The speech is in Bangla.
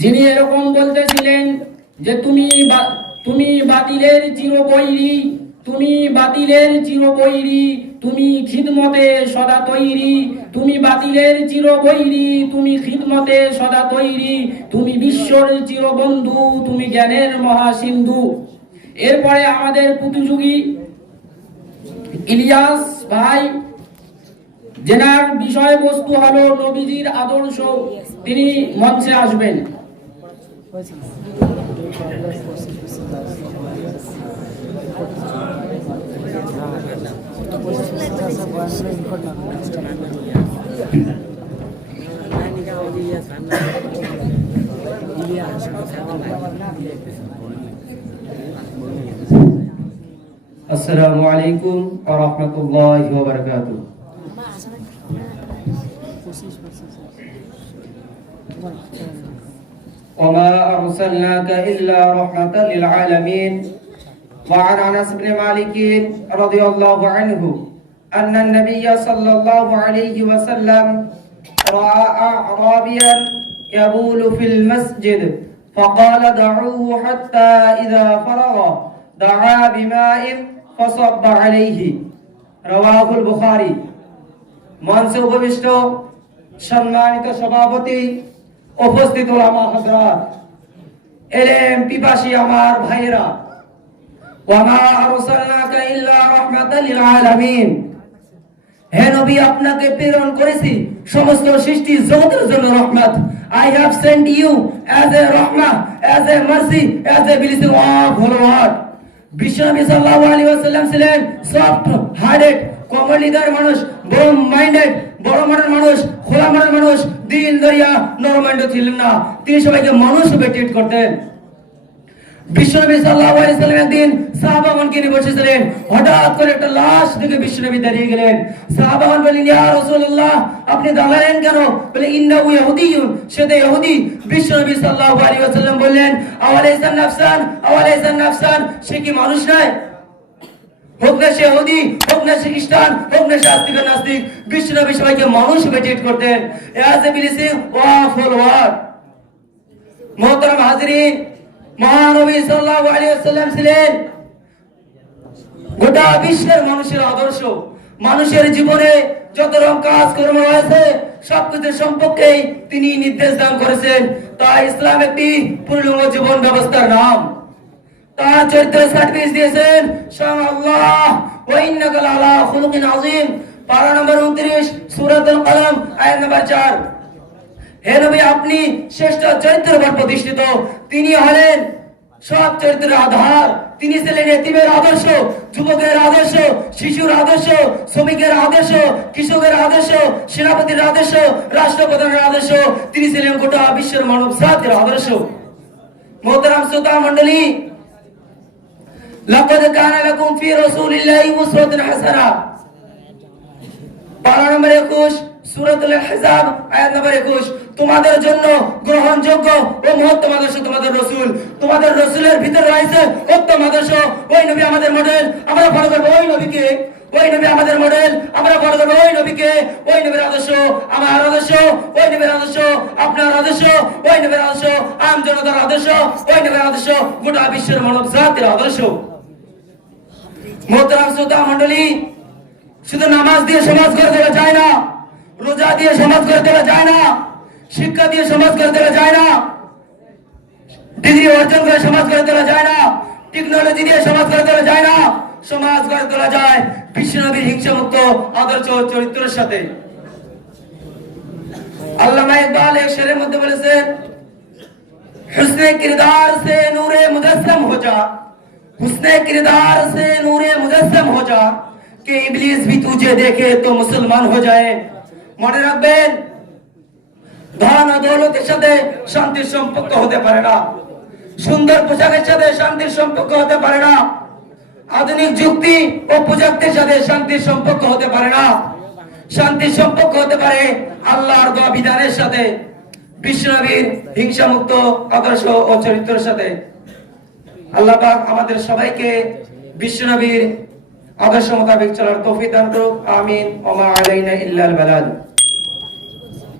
যিনি এরকম বলতেছিলেন যে তুমি বাতিলের চিরবৈরী, তুমি বাতিলের চিরবৈরী, তুমি খিদমতে সদা তৈরি, তুমি বাতিলের চিরবৈরী, তুমি খিদমতে সদা তৈরি, তুমি বিশ্বর চিরবন্ধু, তুমি জ্ঞানের মহাসিন্ধু। এরপরে আমাদের প্রতিযোগী ইলিয়াস ভাই, যেনার বিষয়বস্তু হলো নবীজির আদর্শ, তিনি মঞ্চে আসবেন। আসসালামু আলাইকুম ওয়া রাহমাতুল্লাহি ওয়া বারাকাতুহু। وما أرسلناك إلا رحمة للعالمين. وعن أنس بن مالك رضي الله عنه أن النبي صلى الله عليه وسلم رأى أعرابيا يبول في المسجد فقال دعوه حتى إذا فرغ دعا بماء فصب عليه. رواه البخاري. মঞ্চে উপবিষ্ট সম্মানিত সভাপতি, উপস্থিত ওলামা হযরত, এলেম পিপাসী আমার ভাইয়েরা, ওয়ামা আরসালনাকা ইল্লা রাহমাতাল লিল আলামিন। হে নবী, আপনাকে প্রেরণ করেছি সমস্ত সৃষ্টি জগতের জন্য রহমত। I have sent you as a rahmah, as a mercy, as a blessing of whole world. বিশ্বনবী সাল্লাল্লাহু আলাইহি ওয়াসাল্লাম ছিলেন সফট হার্টেড, কমলিদার মানুষ, বড় মাইন্ডেড, বড় মনের মানুষ, খোলা মনের মানুষ, দিন দরিয়া নরম মাইন্ডেড ছিলেন না। তিনি সবাইকে মানুষ রূপে ট্রিট করতেন। বিশ্বনবী সাল্লাল্লাহু আলাইহি ওয়াসাল্লাম একদিন সাহাবাগণকে নিয়ে বসেছিলেন। হঠাৎ করে একটা লাশ দেখে বিশ্বনবী দাঁড়িয়ে গেলেন। সাহাবাগণ বললেন, ইয়া রাসূলুল্লাহ, আপনি দাঁড়ালেন কেন? বলে, ইন্নাহু ইহুদিয়ুন, সে তো ইহুদি। বিশ্বনবী সাল্লাল্লাহু আলাইহি ওয়াসাল্লাম বললেন, আওয়ালাইসা নাফসান, আওয়ালাইসা নাফসান, সে কি মানুষ নয়? হোক না সে ইহুদি, হোক না সে খ্রিস্টান, হোক না সে আস্তিক নাস্তিক, বিশ্বনবী সবাইকে মানুষ রূপে ট্রিট করতেন। As a blessing of all world. মুহতারাম হাজিরিন, মহানবী সাল্লাল্লাহু আলাইহি ওয়াসাল্লাম ছিলেন গোটা বিশ্বের মানুষের আদর্শ। মানুষের জীবনে যত রকম কাজ কর্ম আছে সবকিছু সম্পর্কে তিনি নির্দেশ দান করেছেন। তাই ইসলাম একটি পূর্ণাঙ্গ জীবন ব্যবস্থার নাম। তার চরিত্রের সার্টিফিকেট দিয়েছেন স্বয়ং আল্লাহ। ওয়া ইন্নাকা লাআলা খুলুকিন আযীম। পারা নম্বর 29 সূরাতুল কলম আয়াত নম্বর 4। হে নবী, আপনি শ্রেষ্ঠ চরিত্রের উপর প্রতিষ্ঠিত। তিনি হলেন সব চরিত্রের আধার। তিনি ছিলেন এতিমের আদর্শ, যুবকের আদর্শ, শিশুর আদর্শ, শ্রমিকের আদর্শ, কৃষকের আদর্শ, সেনাপতির আদর্শ, রাষ্ট্রপ্রধানের আদর্শ। তিনি ছিলেন গোটা বিশ্বের মানব জাতির আদর্শ। মুহতারাম শ্রোতা মণ্ডলী, লাকাদ কানা লাকুম ফি রাসূলিল্লাহি উসওয়াতুন হাসানাহ। পারা নম্বর 21 সূরাতুল আহজাব আয়াত নম্বর 21। তোমাদের জন্য গ্রহণযোগ্য ও মহত্তম আদর্শ তোমাদের রাসূল। তোমাদের রাসূলের ভিতরে রয়েছে উত্তম আদর্শ। ওই নবী আমাদের মডেল, আমরা ফলো করব ওই নবীকে। ওই নবী আমাদের মডেল, আমরা ফলো করব ওই নবীকে। ওই নবীর আদর্শ আমার আদর্শ, ওই নবীর আদর্শ আপনার আদর্শ, ওই নবীর আদর্শ আম জনতার আদর্শ, ওই নবীর আদর্শ গোটা বিশ্বের মানব জাতির আদর্শ। মুহতারাম শ্রোতা মণ্ডলী, শুধু নামাজ দিয়ে সমাজ গড়ে তোলা যায় না, রোজা দিয়ে সমাজ গড়ে তোলা যায় না, শিক্ষা দিয়ে সমাজ গড়ে তোলা যায় না, ডিগ্রি অর্জন করে সমাজ গড়ে তোলা যায় না, টেকনোলজি দিয়ে সমাজ গড়ে তোলা যায় না। সমাজ গড়ে তোলা যায় বিশ্বনবীর হিংসামুক্ত আদর্শ চরিত্রের সাথে। আল্লামা ইকবাল এক শেরের মধ্যে বলেছেন, হুসনে কিরদার সে নূরে মুজাসসাম হো যা, হুসনে কিরদার সে নূরে মুজাসসাম হো যা, কে ইবলিস ভি তুঝে দেখে তো মুসলমান হয়ে যায়। মনে রাখবেন, ধন ও দৌলতের সাথে শান্তির সম্পর্ক হতে পারে না, সুন্দর পোশাকের সাথে শান্তির সম্পর্ক হতে পারে না, আধুনিক যুক্তি ও প্রযুক্তির সাথে শান্তির সম্পর্ক হতে পারে না। শান্তির সম্পর্ক হতে পারে আল্লাহর দেওয়া বিধানের সাথে, বিশ্বনবীর হিংসামুক্ত আদর্শ ও চরিত্রের সাথে। আল্লাহ পাক আমাদের সবাইকে বিশ্বনবীর আদর্শ মোতাবেক চলার তৌফিক দান করুক। আমিন। ওয়া মা আলাইনা ইল্লাল বালাগ।